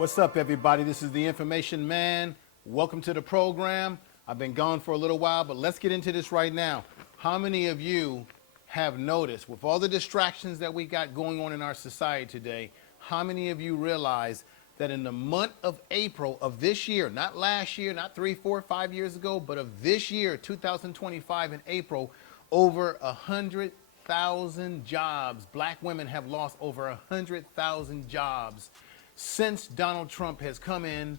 What's up, everybody? This is the Information Man. Welcome to the program. I've been gone for a little while, but let's get into this right now. How many of you have noticed, with all the distractions that we got going on in our society today, how many of you realize that in the month of April of this year, not last year, not 3, 4, 5 years ago, but of this year, 2025 in April, over 100,000 jobs, black women have lost over 100,000 jobs since Donald Trump has come in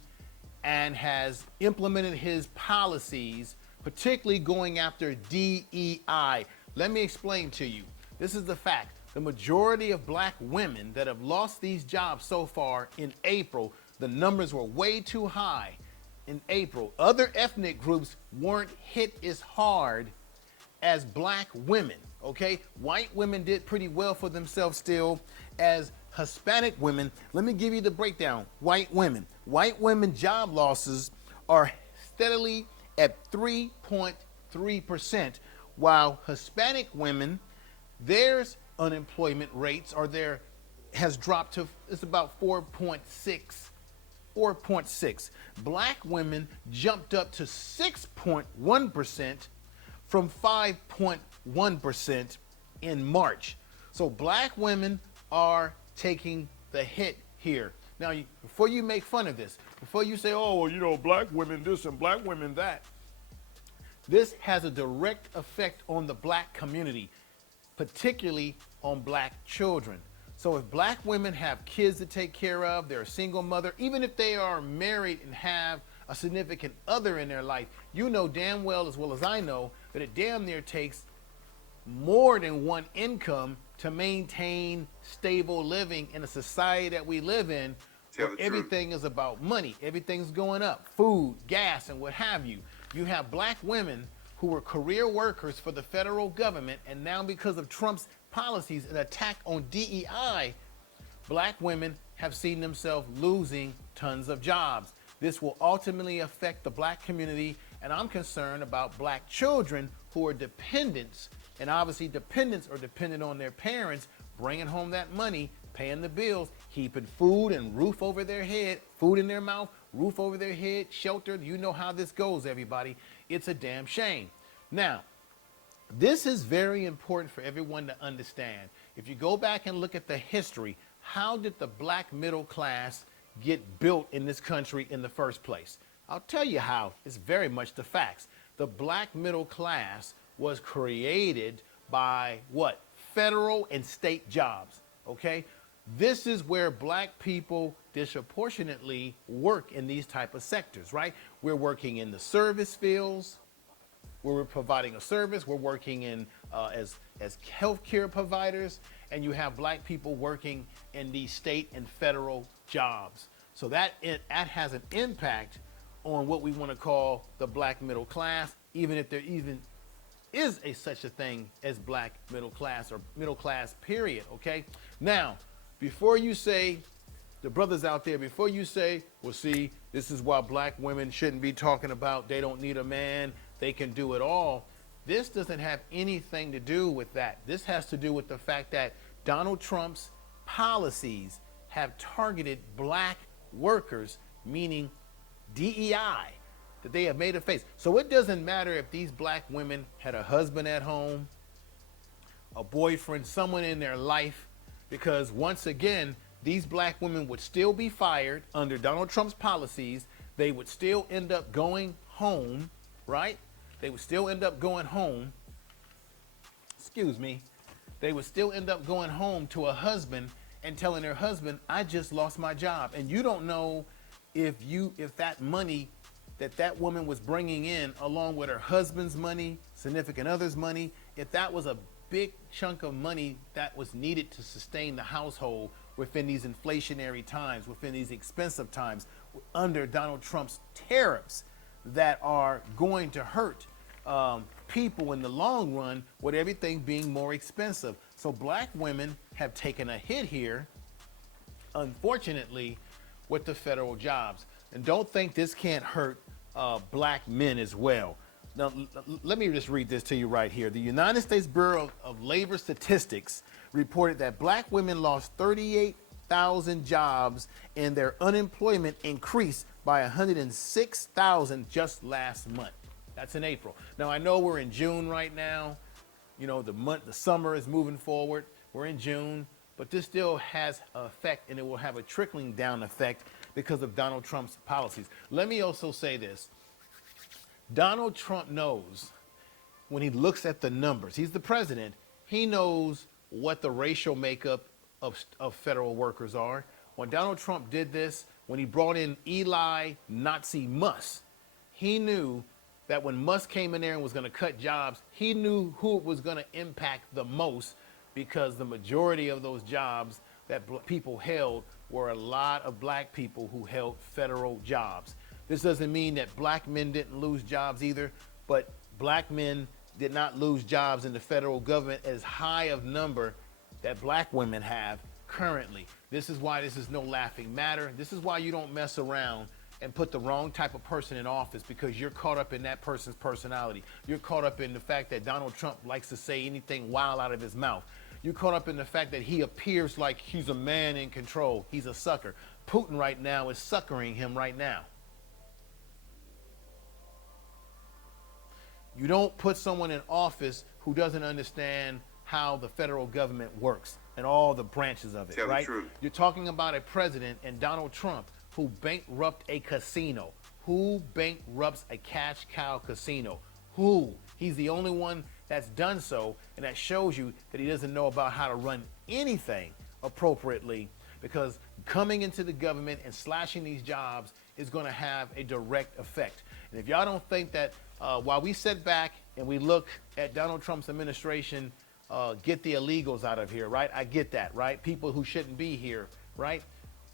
and has implemented his policies, particularly going after DEI. Let me explain to you. This is the fact. The majority of black women that have lost these jobs so far in April, the numbers were way too high in April. Other ethnic groups weren't hit as hard as black women, okay? White women did pretty well for themselves still. As Hispanic women, let me give you the breakdown. White women job losses are steadily at 3.3%, while Hispanic women, their unemployment rates has dropped to, it's about 4.6. Black women jumped up to 6.1% from 5.1% in March. So black women are taking the hit here. Now, before you make fun of this, before you say, oh, well, you know, black women this and black women that, this has a direct effect on the black community, particularly on black children. So if black women have kids to take care of, they're a single mother, even if they are married and have a significant other in their life, you know damn well as I know that it damn near takes more than one income to maintain stable living in a society that we live in, where everything is about money. Everything's going up, food, gas, and what have you. You have black women who were career workers for the federal government, and now because of Trump's policies and attack on DEI, black women have seen themselves losing tons of jobs. This will ultimately affect the black community, and I'm concerned about black children who are dependents. And obviously dependents are dependent on their parents bringing home that money, paying the bills, keeping food and roof over their head, food in their mouth, roof over their head, shelter. You know how this goes, everybody. It's a damn shame. Now, this is very important for everyone to understand. If you go back and look at the history, how did the black middle class get built in this country in the first place? I'll tell you how. It's very much the facts. The black middle class was created by what? Federal and state jobs, okay? This is where black people disproportionately work in these type of sectors, right? We're working in the service fields, where we're providing a service, we're working in as healthcare providers, and you have black people working in these state and federal jobs. So that has an impact on what we want to call the black middle class, even if there even is such a thing as black middle class or middle class period, okay? Now, before you say, the brothers out there, before you say, well, see, this is why black women shouldn't be talking about they don't need a man, they can do it all. This doesn't have anything to do with that. This has to do with the fact that Donald Trump's policies have targeted black workers, meaning DEI, that they have made a face. So it doesn't matter if these black women had a husband at home, a boyfriend, someone in their life, because once again, these black women would still be fired under Donald Trump's policies. They would still end up going home, right? They would still end up going home. Excuse me. They would still end up going home to a husband and telling their husband, I just lost my job. And you don't know if that money that woman was bringing in, along with her husband's money, significant other's money, if that was a big chunk of money that was needed to sustain the household within these inflationary times, within these expensive times, under Donald Trump's tariffs that are going to hurt people in the long run, with everything being more expensive. So black women have taken a hit here, unfortunately, with the federal jobs. And don't think this can't hurt black men as well. Now, let me just read this to you right here. The United States Bureau of Labor Statistics reported that black women lost 38 106,000 jobs, and their unemployment increased by 106,000 just last month. That's in April. Now I know we're in June right now. You know, the summer is moving forward. We're in June, but this still has an effect, and it will have a trickling down effect because of Donald Trump's policies. Let me also say this. Donald Trump knows when he looks at the numbers, he's the president, he knows what the racial makeup of federal workers are. When Donald Trump did this, when he brought in Eli Nazi Musk, he knew that when Musk came in there and was going to cut jobs, he knew who it was going to impact the most, because the majority of those jobs that people held were a lot of black people who held federal jobs. This doesn't mean that black men didn't lose jobs either, but black men did not lose jobs in the federal government as high of number that black women have currently. This is why this is no laughing matter. This is why you don't mess around and put the wrong type of person in office, because you're caught up in that person's personality. You're caught up in the fact that Donald Trump likes to say anything wild out of his mouth. You're caught up in the fact that he appears like he's a man in control. He's a sucker. Putin right now is suckering him right now. You don't put someone in office who doesn't understand how the federal government works and all the branches of it, Tell right? the truth. You're talking about a president and Donald Trump who bankrupt a casino. Who bankrupts a cash cow casino? Who? He's the only one that's done so, and that shows you that he doesn't know about how to run anything appropriately, because coming into the government and slashing these jobs is going to have a direct effect. And if y'all don't think that while we sit back and we look at Donald Trump's administration get the illegals out of here, right? I get that, right? People who shouldn't be here, right?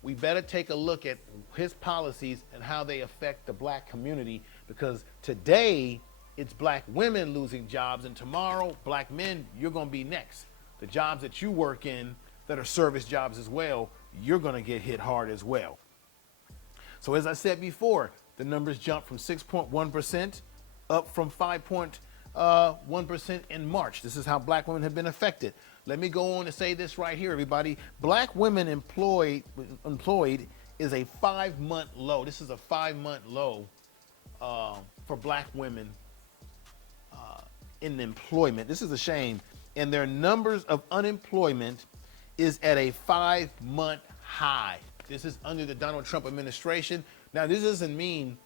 We better take a look at his policies and how they affect the black community, because today it's black women losing jobs, and tomorrow, black men, you're going to be next. The jobs that you work in that are service jobs as well, you're going to get hit hard as well. So as I said before, the numbers jumped from 6.1% up from 5.1% in March. This is how black women have been affected. Let me go on and say this right here, everybody. Black women employed is a 5-month low. This is a 5-month low for black women in employment. This is a shame. And their numbers of unemployment is at a 5-month high. This is under the Donald Trump administration. Now, this doesn't mean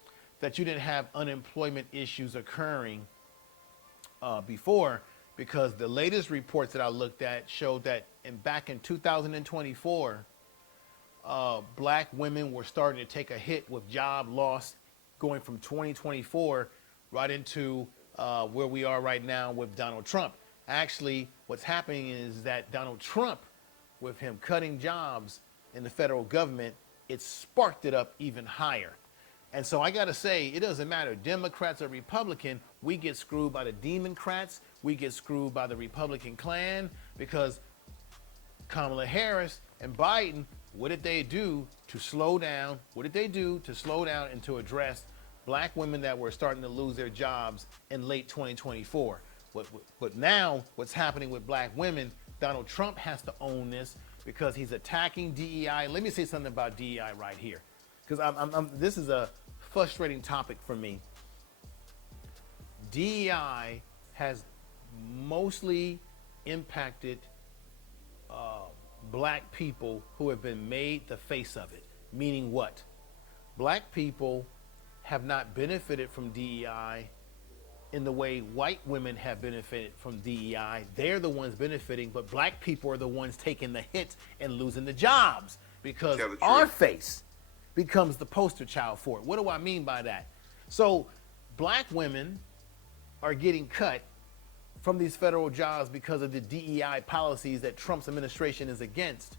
that you didn't have unemployment issues occurring before, because the latest reports that I looked at showed that back in 2024, black women were starting to take a hit with job loss, going from 2024 right into where we are right now with Donald Trump. Actually, what's happening is that Donald Trump, with him cutting jobs in the federal government, it sparked it up even higher. And so I got to say, it doesn't matter, Democrats or Republican, we get screwed by the Democrats, we get screwed by the Republican Klan, because Kamala Harris and Biden, what did they do to slow down? What did they do to slow down and to address black women that were starting to lose their jobs in late 2024? But now what's happening with black women, Donald Trump has to own this, because he's attacking DEI. Let me say something about DEI right here, because this is a frustrating topic for me. DEI has mostly impacted black people who have been made the face of it. Meaning what? Black people have not benefited from DEI in the way white women have benefited from DEI. They're the ones benefiting, but black people are the ones taking the hits and losing the jobs, because our face becomes the poster child for it. What do I mean by that? So black women are getting cut from these federal jobs because of the DEI policies that Trump's administration is against.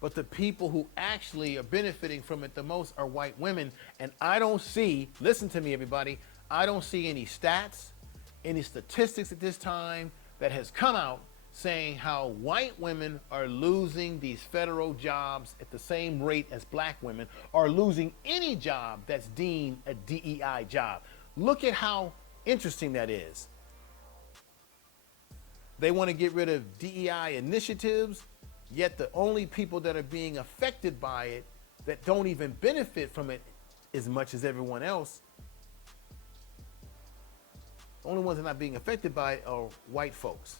But the people who actually are benefiting from it the most are white women. And I don't see, listen to me everybody, I don't see any stats, any statistics at this time that has come out saying how white women are losing these federal jobs at the same rate as black women are losing any job that's deemed a DEI job. Look at how interesting that is. They want to get rid of DEI initiatives, Yet the only people that are being affected by it that don't even benefit from it as much as everyone else, the only ones that are not being affected by it are white folks.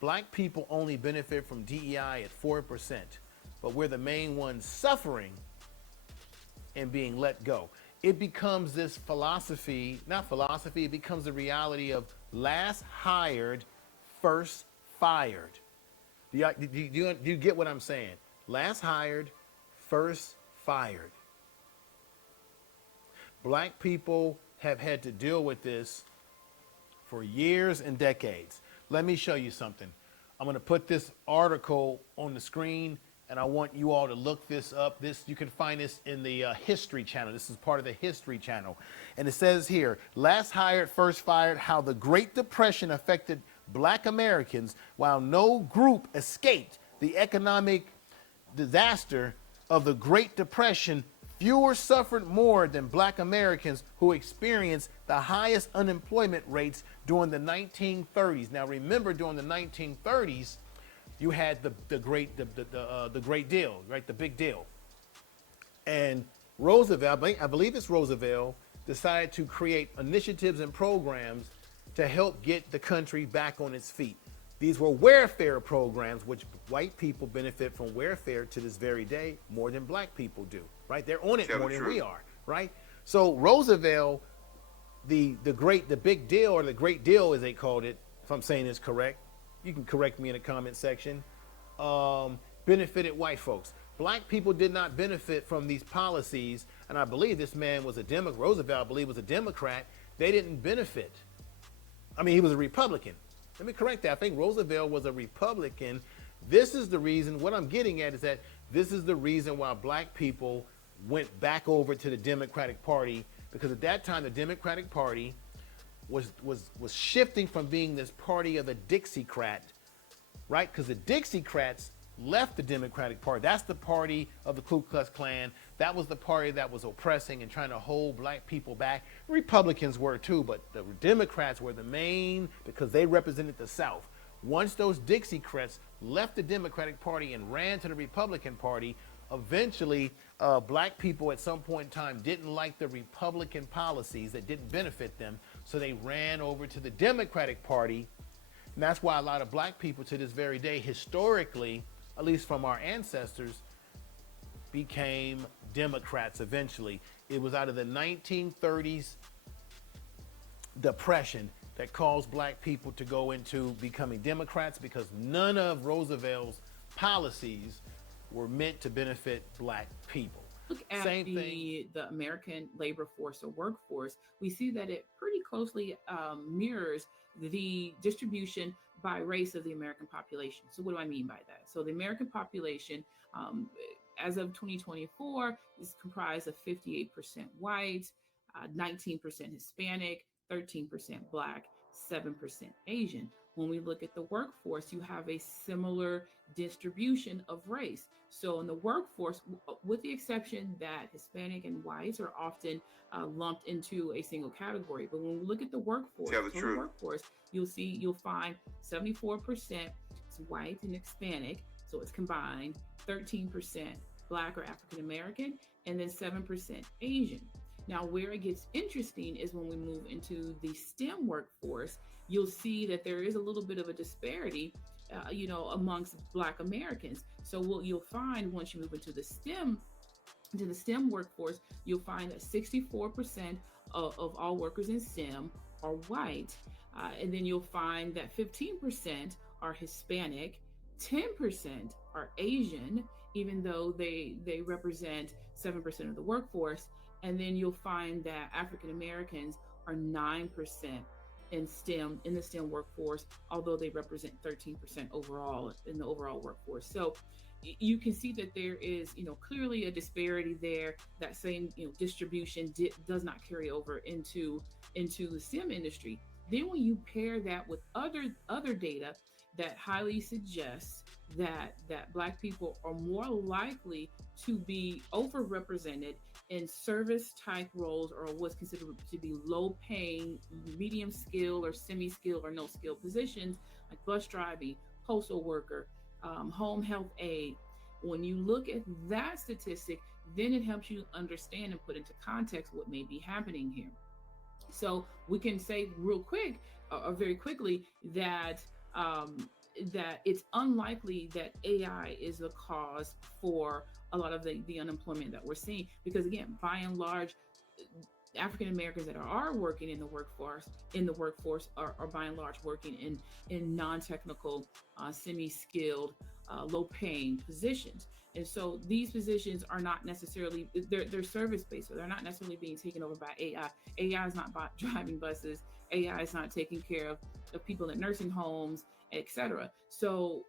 Black people only benefit from DEI at 4%, but we're the main ones suffering and being let go. It becomes this philosophy, not philosophy, it becomes the reality of last hired, first fired. Do you get what I'm saying? Last hired, first fired. Black people have had to deal with this for years and decades. Let me show you something. I'm going to put this article on the screen, and I want you all to look this up. You can find this in the History Channel. This is part of the History Channel. And it says here, last hired, first fired, how the Great Depression affected Black Americans while no group escaped the economic disaster of the Great Depression. Fewer suffered more than Black Americans who experienced the highest unemployment rates during the 1930s. Now remember, during the 1930s, you had the Great Deal, right? The big deal. And Roosevelt, I believe it's Roosevelt, decided to create initiatives and programs to help get the country back on its feet. These were welfare programs, which white people benefit from welfare to this very day more than black people do, right? They're on it more than we are, right? So Roosevelt, the big deal, or the Great Deal as they called it, if I'm saying this correct, you can correct me in the comment section, benefited white folks. Black people did not benefit from these policies, and I believe this man was a Democrat. Roosevelt, I believe, was a Democrat. They didn't benefit. I mean, he was a Republican. Let me correct that. I think Roosevelt was a Republican. This is the reason, what I'm getting at is that this is the reason why black people went back over to the Democratic Party, because at that time the Democratic Party was shifting from being this party of the Dixiecrat, right? Because the Dixiecrats left the Democratic Party. That's the party of the Ku Klux Klan. That was the party that was oppressing and trying to hold black people back. Republicans were too, but the Democrats were the main because they represented the South. Once those Dixiecrats left the Democratic Party and ran to the Republican Party, eventually black people at some point in time didn't like the Republican policies that didn't benefit them, so they ran over to the Democratic Party. And that's why a lot of black people to this very day, historically, at least from our ancestors, became Democrats eventually. It was out of the 1930s depression that caused black people to go into becoming Democrats, because none of Roosevelt's policies were meant to benefit black people. Look at the American labor force or workforce, we see that it pretty closely mirrors the distribution by race of the American population. So what do I mean by that? So the American population, as of 2024, is comprised of 58% white, 19% Hispanic, 13% Black, 7% Asian. When we look at the workforce, you have a similar distribution of race. So in the workforce, with the exception that Hispanic and whites are often lumped into a single category, but when we look at the workforce, you'll find 74% is white and Hispanic, so it's combined, 13% Black or African American, and then 7% Asian. Now, where it gets interesting is when we move into the STEM workforce, you'll see that there is a little bit of a disparity, amongst Black Americans. So what you'll find once you move into the STEM workforce, you'll find that 64% of all workers in STEM are white, and then you'll find that 15% are Hispanic, 10% are Asian, even though they represent 7% of the workforce. And then you'll find that African Americans are 9% in the STEM workforce, although they represent 13% overall in the overall workforce. So you can see that there is, clearly a disparity there. That same, distribution does not carry over into the STEM industry. Then when you pair that with other data that highly suggests that Black people are more likely to be overrepresented in service type roles, or what's considered to be low paying, medium skill or semi skill or no skill positions, like bus driving, postal worker, home health aid. When you look at that statistic, then it helps you understand and put into context what may be happening here. So we can say real quick or very quickly that that it's unlikely that AI is the cause for a lot of the unemployment that we're seeing, because again, by and large, African Americans that are working in the workforce are by and large working in non-technical, semi-skilled, low-paying positions. And so these positions are not necessarily they're service-based, so they're not necessarily being taken over by AI. AI is not driving buses. AI is not taking care of people in nursing homes, etc. So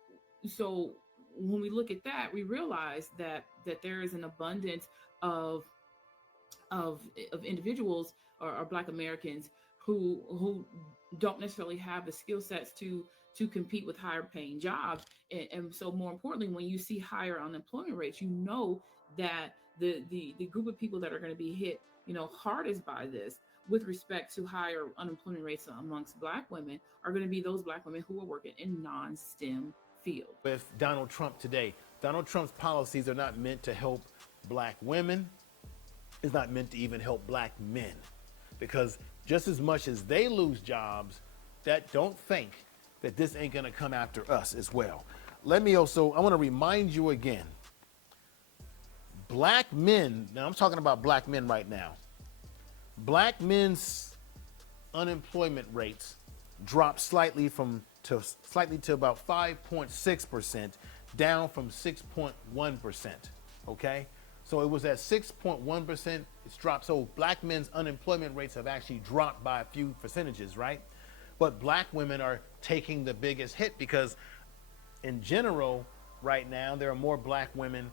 when we look at that, we realize that there is an abundance of of of individuals or Black Americans who don't necessarily have the skill sets to compete with higher paying jobs. And so more importantly, when you see higher unemployment rates, you know that the group of people that are going to be hit, hardest by this with respect to higher unemployment rates amongst Black women are going to be those Black women who are working in non-STEM fields. With Donald Trump today, Donald Trump's policies are not meant to help Black women. It's not meant to even help Black men, because just as much as they lose jobs, that don't think that this ain't gonna come after us as well. I want to remind you again, Black men, now I'm talking about Black men right now, Black men's unemployment rates dropped slightly to about 5.6%, down from 6.1%, okay? So it was at 6.1%, it's dropped. So Black men's unemployment rates have actually dropped by a few percentages, right? But Black women are taking the biggest hit because in general, right now, there are more Black women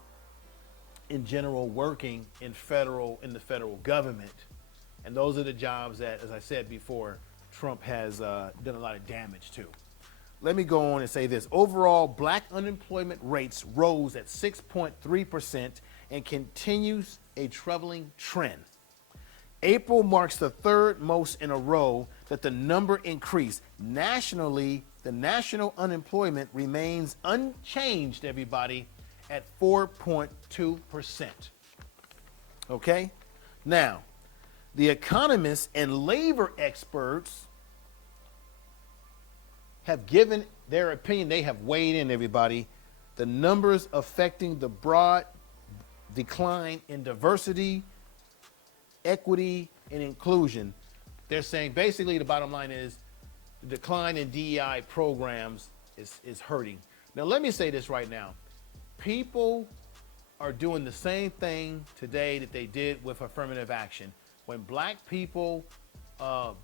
in general working in the federal government. And those are the jobs that, as I said before, Trump has done a lot of damage to. Let me go on and say this. Overall, Black unemployment rates rose at 6.3% and continues a troubling trend. April marks the third most in a row that the number increased. Nationally, the national unemployment remains unchanged, everybody, at 4.2%. Okay? Now, the economists and labor experts have given their opinion. They have weighed in, everybody. The numbers affecting the broad decline in diversity, equity, and inclusion. They're saying basically the bottom line is the decline in DEI programs is hurting. Now, let me say this right now. People are doing the same thing today that they did with affirmative action. When Black people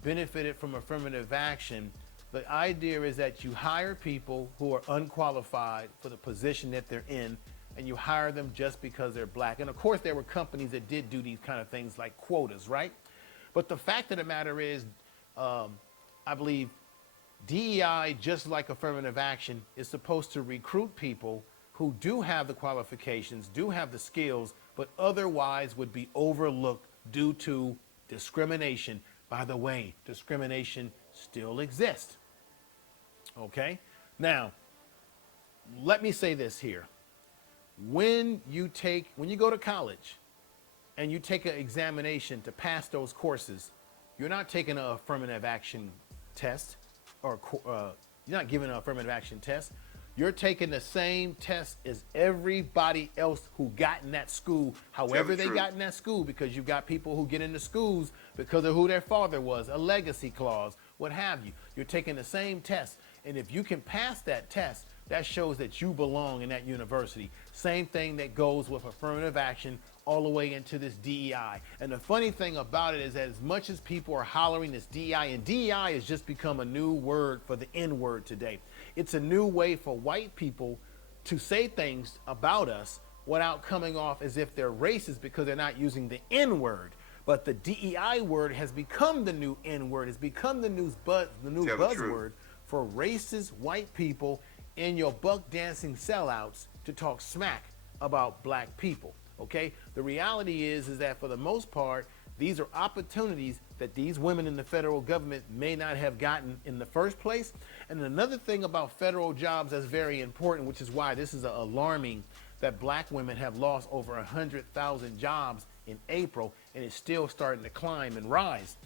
benefited from affirmative action, the idea is that you hire people who are unqualified for the position that they're in, and you hire them just because they're Black. And of course, there were companies that did do these kind of things like quotas, right? But the fact of the matter is, I believe DEI, just like affirmative action, is supposed to recruit people who do have the qualifications, do have the skills, but otherwise would be overlooked due to discrimination. By the way, discrimination still exists. Okay? Now, let me say this here. When you go to college and you take an examination to pass those courses, you're not taking an affirmative action test, or you're not giving an affirmative action test. You're taking the same test as everybody else who got in that school, however they got in that school, because you've got people who get into schools because of who their father was, a legacy clause, what have you. You're taking the same test. And if you can pass that test, that shows that you belong in that university. Same thing that goes with affirmative action all the way into this DEI. And the funny thing about it is that as much as people are hollering this DEI, and DEI has just become a new word for the N word today. It's a new way for white people to say things about us without coming off as if they're racist because they're not using the N word. But the DEI word has become the new N word. It's become the new buzzword for racist white people and your buck dancing sellouts to talk smack about Black people. Okay? The reality is that for the most part, These are opportunities that these women in the federal government may not have gotten in the first place. And another thing about federal jobs that's very important, which is why this is alarming, that black women have lost over 100,000 jobs in April, and it's still starting to climb and rise.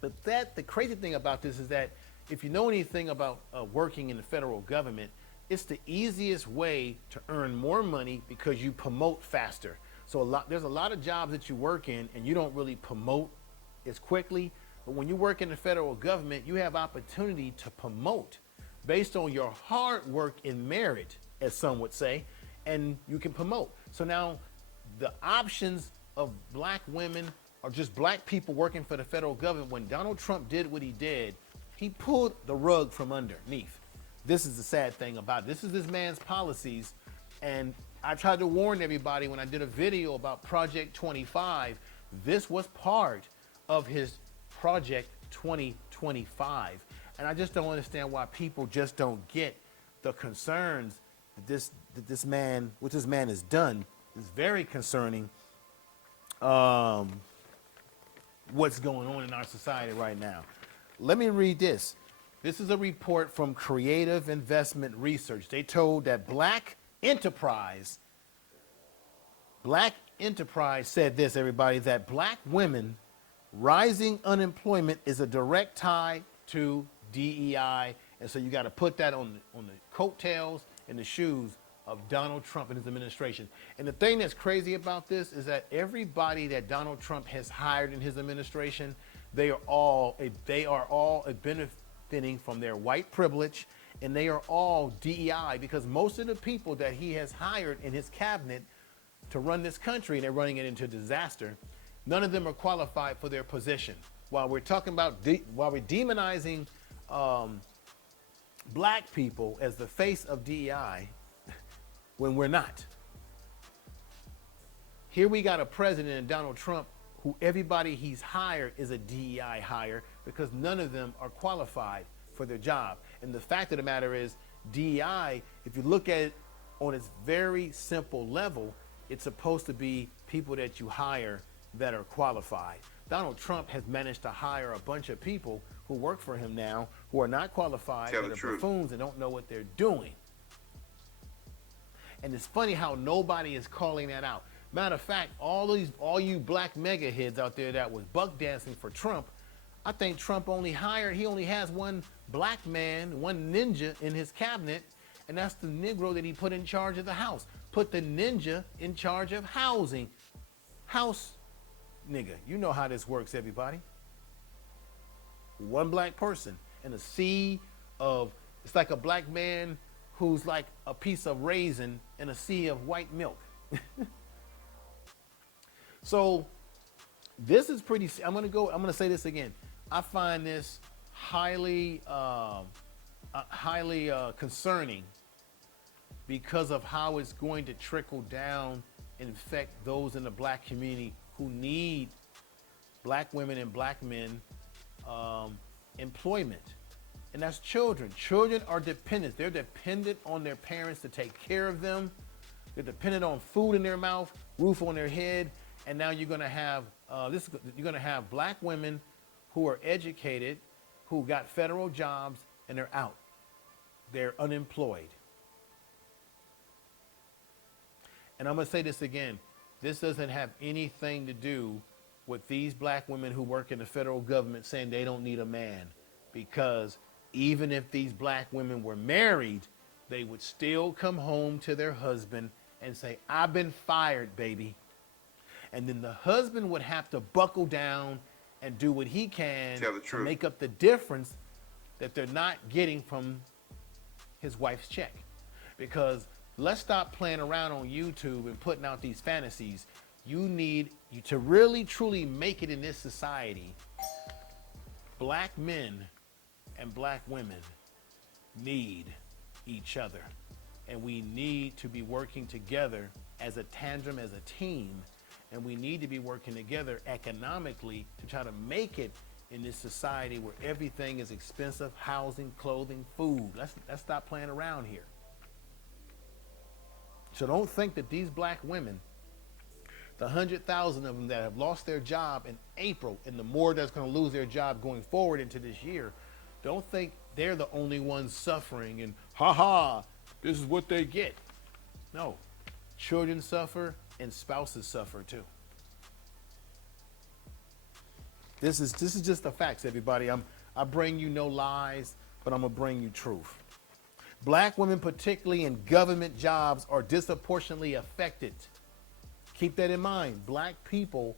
But the crazy thing about this is that if you know anything about working in the federal government, it's the easiest way to earn more money because you promote faster. So there's a lot of jobs that you work in and you don't really promote as quickly. But when you work in the federal government, you have opportunity to promote based on your hard work and merit, as some would say, and you can promote. So now the options of black women or just black people working for the federal government, when Donald Trump did what he did, he pulled the rug from underneath. This is the sad thing about it. This is this man's policies. And I tried to warn everybody when I did a video about Project 25, this was part of his Project 2025. And I just don't understand why people just don't get the concerns that this man has done. Is very concerning. What's going on in our society right now. Let me read this. This is a report from Creative Investment Research. They told that Black Enterprise said this, everybody, that black women rising unemployment is a direct tie to DEI. And so you got to put that on the coattails and the shoes of Donald Trump and his administration. And the thing that's crazy about this is that everybody that Donald Trump has hired in his administration, they are all benefiting from their white privilege, and they are all DEI, because most of the people that he has hired in his cabinet to run this country, and they're running it into disaster, none of them are qualified for their position. While we're talking about, while we're demonizing black people as the face of DEI, when we're not. Here we got a president, Donald Trump, who everybody he's hired is a DEI hire because none of them are qualified for their job. And the fact of the matter is, DEI, if you look at it on its very simple level, it's supposed to be people that you hire that are qualified. Donald Trump has managed to hire a bunch of people who work for him now who are not qualified, that are buffoons and don't know what they're doing. And it's funny how nobody is calling that out. Matter of fact, all you black mega heads out there that was buck dancing for Trump, I think Trump only has one black man, one ninja in his cabinet, and that's the Negro that he put in charge of the House. Put the ninja in charge of housing. House nigga. You know how this works, everybody. One black person in a sea of, it's like a black man who's like a piece of raisin in a sea of white milk. So this is pretty, I'm going to say this again. I find this highly concerning because of how it's going to trickle down and affect those in the black community who need black women and black men employment. And that's children. Children are dependent. They're dependent on their parents to take care of them. They're dependent on food in their mouth, roof on their head. And now you're going to have black women who are educated, who got federal jobs, and they're out. They're unemployed. And I'm going to say this again. This doesn't have anything to do with these black women who work in the federal government saying they don't need a man, because even if these black women were married, they would still come home to their husband and say, I've been fired, baby. And then the husband would have to buckle down and do what he can to make up the difference that they're not getting from his wife's check. Because let's stop playing around on YouTube and putting out these fantasies. You to really, truly make it in this society. Black men and black women need each other. And we need to be working together as a tandem, as a team. And we need to be working together economically to try to make it in this society where everything is expensive: housing, clothing, food. Let's stop playing around here. So don't think that these black women the 100,000 of them that have lost their job in April, and the more that's going to lose their job going forward into this year, don't think they're the only ones suffering and this is what they get. No, children suffer and spouses suffer too. This is just the facts, everybody. I bring you no lies, but I'm gonna bring you truth. Black women, particularly in government jobs, are disproportionately affected. Keep that in mind. Black people,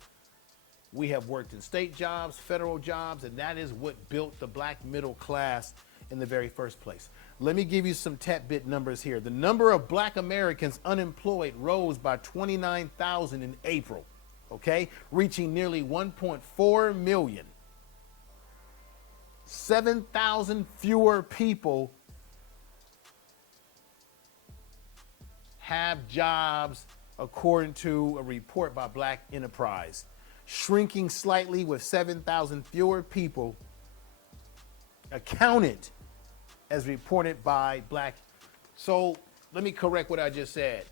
we have worked in state jobs, federal jobs, and that is what built the black middle class in the very first place. Let me give you some bit numbers here. The number of black Americans unemployed rose by 29,000 in April, okay, reaching nearly 1.4 million. 7,000 fewer people have jobs, according to a report by Black Enterprise, shrinking slightly with 7,000 fewer people accounted as reported by Black. So let me correct what I just said.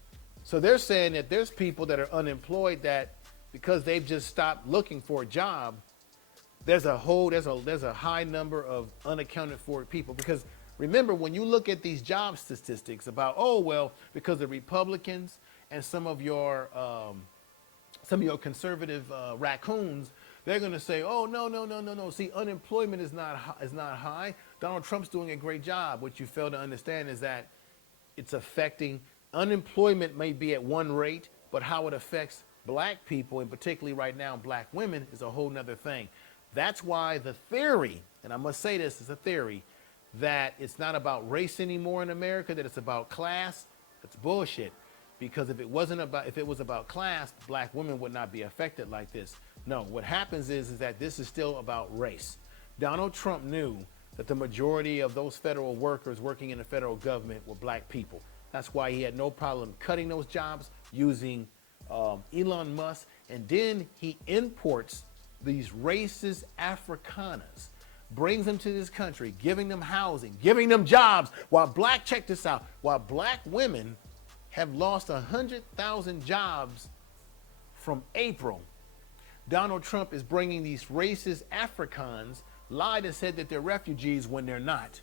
So they're saying that there's people that are unemployed that because they've just stopped looking for a job, there's a high number of unaccounted for people. Because remember, when you look at these job statistics about, because the Republicans and some of your conservative raccoons, they're going to say, oh, no. See, unemployment is not high. Donald Trump's doing a great job. What you fail to understand is that it's affecting, unemployment may be at one rate, but how it affects black people, and particularly right now black women, is a whole nother thing. That's why the theory, and I must say this is a theory, that it's not about race anymore in America, that it's about class, that's bullshit. Because if it was about class, black women would not be affected like this. No, what happens is that this is still about race. Donald Trump knew that the majority of those federal workers working in the federal government were black people. That's why he had no problem cutting those jobs, using Elon Musk, and then he imports these racist Afrikaners, brings them to this country, giving them housing, giving them jobs, check this out, while black women have lost 100,000 jobs from April. Donald Trump is bringing these racist Africans, lied and said that they're refugees when they're not,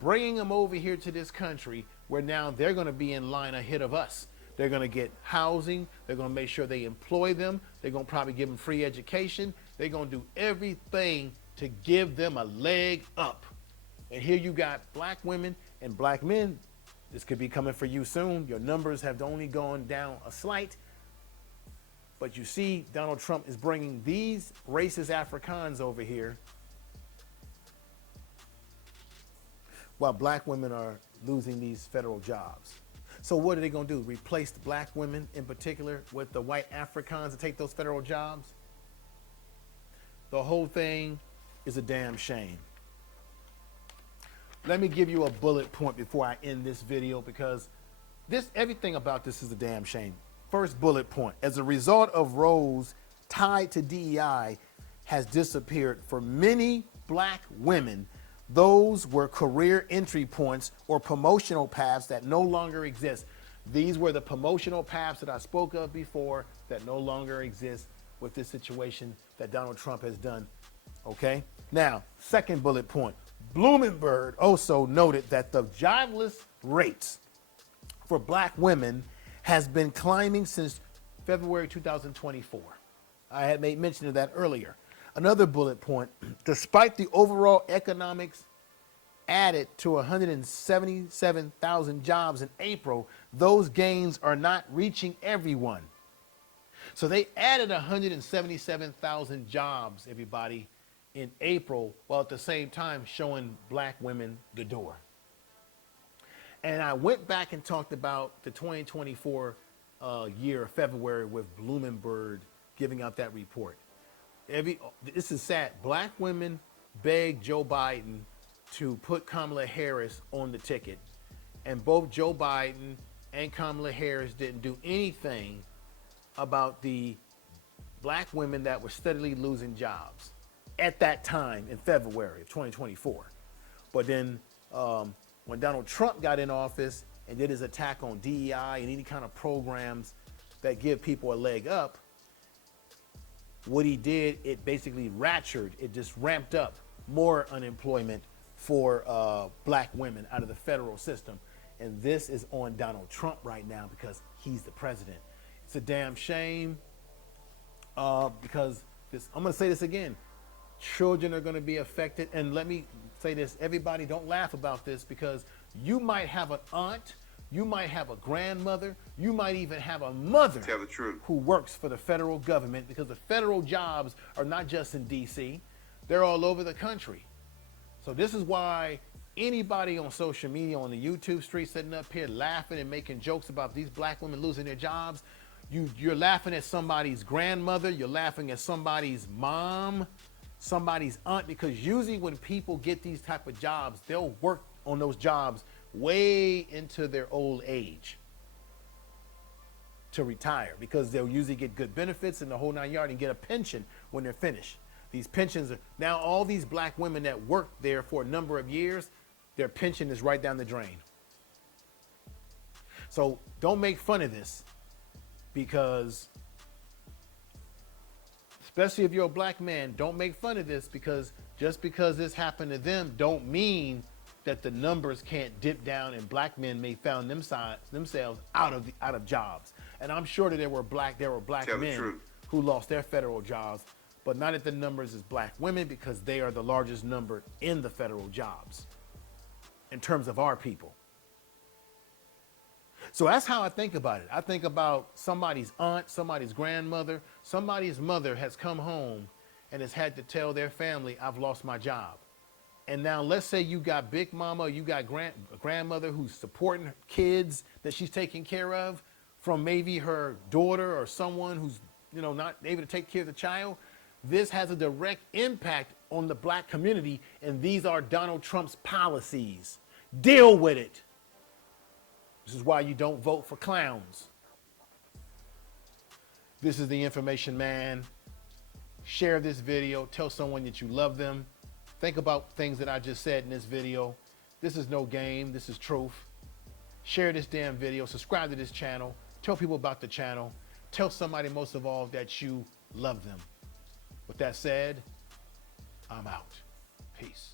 bringing them over here to this country where now they're going to be in line ahead of us. They're going to get housing. They're going to make sure they employ them. They're going to probably give them free education. They're going to do everything to give them a leg up. And here you got black women and black men. This could be coming for you soon. Your numbers have only gone down a slight. But you see, Donald Trump is bringing these racist Africans over here while black women are losing these federal jobs. So what are they going to do? Replace the black women in particular with the white Africans to take those federal jobs? The whole thing is a damn shame. Let me give you a bullet point before I end this video, because everything about this is a damn shame. First bullet point: as a result of roles tied to DEI has disappeared for many black women, those were career entry points or promotional paths that no longer exist. These were the promotional paths that I spoke of before that no longer exist with this situation that Donald Trump has done. Okay? Now, second bullet point. Bloomberg also noted that the jobless rates for black women has been climbing since February 2024. I had made mention of that earlier. Another bullet point: despite the overall economics added to 177,000 jobs in April, those gains are not reaching everyone. So they added 177,000 jobs, everybody, in April, while at the same time showing black women the door. And I went back and talked about the 2024 year of February with Bloomberg giving out that report. This is sad. Black women begged Joe Biden to put Kamala Harris on the ticket. And both Joe Biden and Kamala Harris didn't do anything about the black women that were steadily losing jobs at that time in February of 2024. But then when Donald Trump got in office and did his attack on DEI and any kind of programs that give people a leg up, what he did, it basically it just ramped up more unemployment for black women out of the federal system. And this is on Donald Trump right now because he's the president. It's a damn shame because I'm going to say this again. Children are going to be affected. And let me say this, everybody don't laugh about this because you might have an aunt, you might have a grandmother, you might even have a mother Tell the truth. who works for the federal government, because the federal jobs are not just in DC, they're all over the country. So this is why anybody on social media, on the YouTube street, sitting up here laughing and making jokes about these black women losing their jobs, you're laughing at somebody's grandmother, you're laughing at somebody's mom, somebody's aunt, because usually when people get these type of jobs, they'll work on those jobs way into their old age to retire, because they'll usually get good benefits and the whole 9 yards and get a pension when they're finished. These pensions are now, all these black women that worked there for a number of years, their pension is right down the drain. So don't make fun of this, because especially if you're a black man, don't make fun of this, because just because this happened to them don't mean that the numbers can't dip down and black men may found themselves out of jobs. And I'm sure that there were black men who lost their federal jobs, but not at the numbers as black women, because they are the largest number in the federal jobs in terms of our people. So that's how I think about it. I think about somebody's aunt, somebody's grandmother, somebody's mother has come home and has had to tell their family, I've lost my job. And now let's say you got big mama, you got grandmother who's supporting kids that she's taking care of from maybe her daughter or someone who's, not able to take care of the child. This has a direct impact on the black community, and these are Donald Trump's policies. Deal with it. This is why you don't vote for clowns. This is the Information Man. Share this video. Tell someone that you love them. Think about things that I just said in this video. This is no game. This is truth. Share this damn video. Subscribe to this channel. Tell people about the channel. Tell somebody, most of all, that you love them. With that said, I'm out. Peace.